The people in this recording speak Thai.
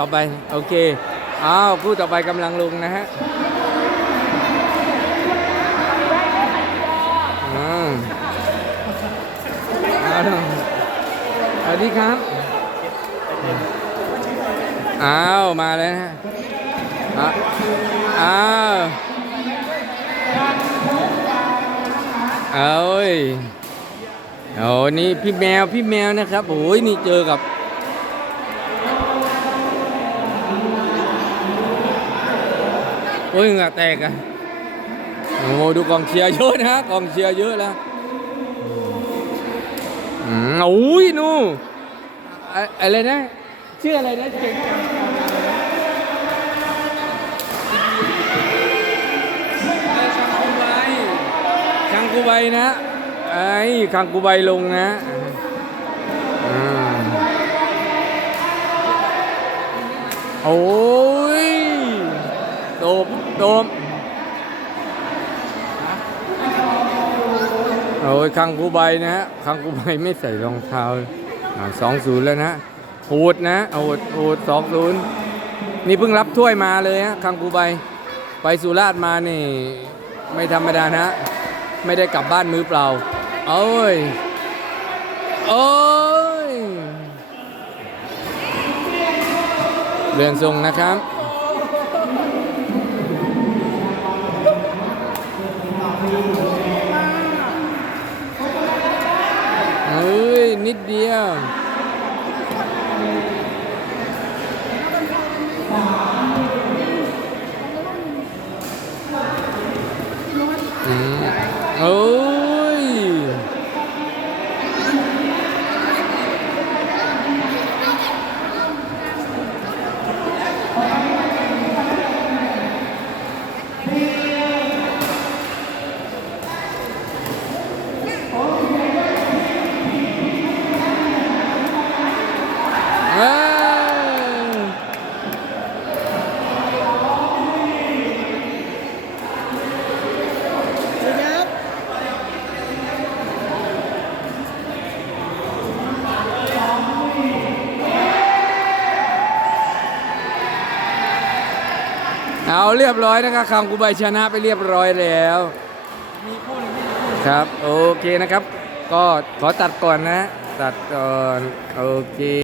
ต่อไป โอเค อ้าวคู่ต่อไปกำลังลงนะฮะสวัสดีครับ อ้าว มาแล้วฮะอ้าวเอ้ยโอ้นี่พี่แมว พี่แมวนะครับ โอ้ยนี่เจอกับ โอ้ยเหงื่อแตกอะโอ้โหดูกองเชียร์เยอะนะกองเชียร์เยอะแล้วอืมโอ้ยนู่นอะอะไรนะชื่ออะไรนะเก่งจังเอ้ยคังกูใบคังกูใบนะไอ้คังกูใบลงนะโอ้ มโดมโอ้ยคังกูใบนะฮะคังกูใบไม่ใส่รองเท้าสองศูนย์แล้วนะโหดนะโหดโหดสองศูนย์นี่เพิ่งรับถ้วยมาเลยฮะคังกูใบ ไปสุราษฎร์มานี่ ไม่ธรรมดานะ ไม่ได้กลับบ้านมือเปล่าโอ้ยโอ้ยเรือนทรงนะครับ เฮ้ย นิดเดียวอืมโอ้ย เอาเรียบร้อยนะครับคำกูใบชนะไปเรียบร้อยแล้วครับโอเคนะครับ ก็ขอตัดก่อนนะ ตัดก่อนโอเค